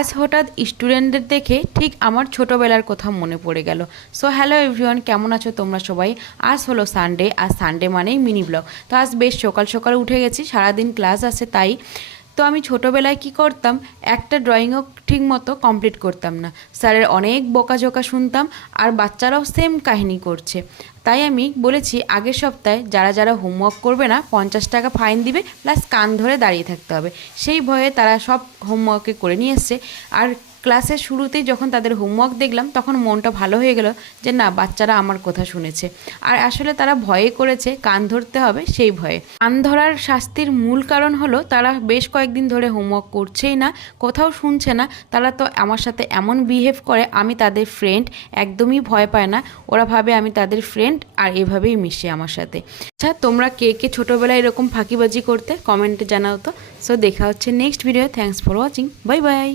আজ হঠাৎ স্টুডেন্টদের দেখে ঠিক আমার ছোটোবেলার কথা মনে পড়ে গেল। সো হ্যালো এভরিওয়ান, কেমন আছো তোমরা সবাই? আজ হলো সানডে, আর সানডে মানেই মিনি ব্লগ। তো আজ বেশ সকাল সকাল উঠে গেছি, সারাদিন ক্লাস আছে তাই। তো আমি ছোটোবেলায় কি করতাম, একটা ড্রয়িংও ঠিক মতো কমপ্লিট করতাম না, স্যারের অনেক বকাঝকা শুনতাম, আর বাচ্চারাও সেম কাহিনী করছে। তাই আমি বলেছি আগের সপ্তাহে যারা যারা হোমওয়ার্ক করবে না 50 টাকা ফাইন দিবে, প্লাস কান ধরে দাঁড়িয়ে থাকতে হবে। সেই ভয়ে তারা সব হোমওয়ার্কে করে নিয়ে এসছে। আর ক্লাসের শুরুতেই যখন তাদের হোমওয়ার্ক দেখলাম তখন মনটা ভালো হয়ে গেল যে না, বাচ্চারা আমার কথা শুনেছে। আর আসলে তারা ভয়ে করেছে, কান ধরতে হবে সেই ভয়ে। কান ধরার শাস্তির মূল কারণ হলো তারা বেশ কয়েকদিন ধরে হোমওয়ার্ক করছেই না, কোথাও শুনছে না। তারা তো আমার সাথে এমন বিহেভ করে, আমি তাদের ফ্রেন্ড, একদমই ভয় পায় না। ওরা ভাবে আমি তাদের ফ্রেন্ড, আর এভাবেই মিশে আমার সাথে। আচ্ছা, তোমরা কে কে ছোটোবেলায় এরকম ফাঁকিবাজি করতে কমেন্টে জানাও তো। সো দেখা হচ্ছে next video. Thanks for watching, bye bye.